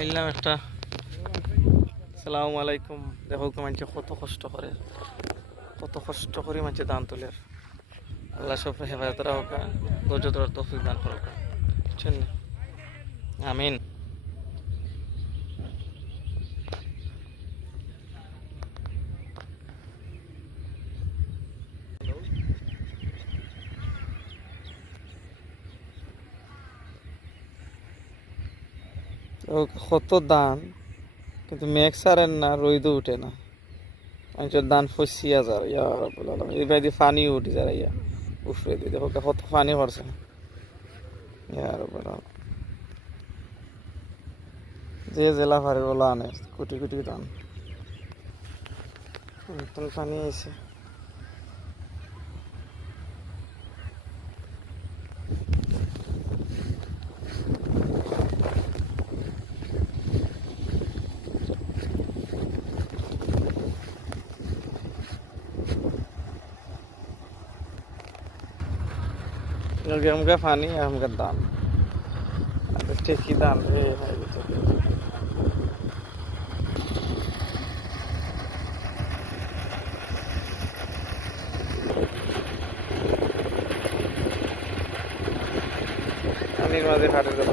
আইলাম একটা। আসসালামু আলাইকুম। দেখো মানুষ কত কষ্ট করে, মানুষ দান তোলে। আল্লাহ সব হেফাজত রাখুক, ধৈর্য ধরার তৌফিক দান করুক। বুঝছেন? আমিন। কত দান, কিন্তু মেঘ সারেন না, রইদও উঠে না। মানুষের দান ফসিয়া যার ইয়া রাব্বুল আলামিন। এই বাইরে পানিও উঠে যার ইয়া উফরে দিয়ে দেখো কত পানি পড়ছে। ইয়া রাব্বুল আলামিন। যে জেলা পারে ওলা আনে কোটি কোটি দান। পানি আছে। हमका पानी है, हमका दान ठीक ही दान है। पानी माঝে ফাটে গেল।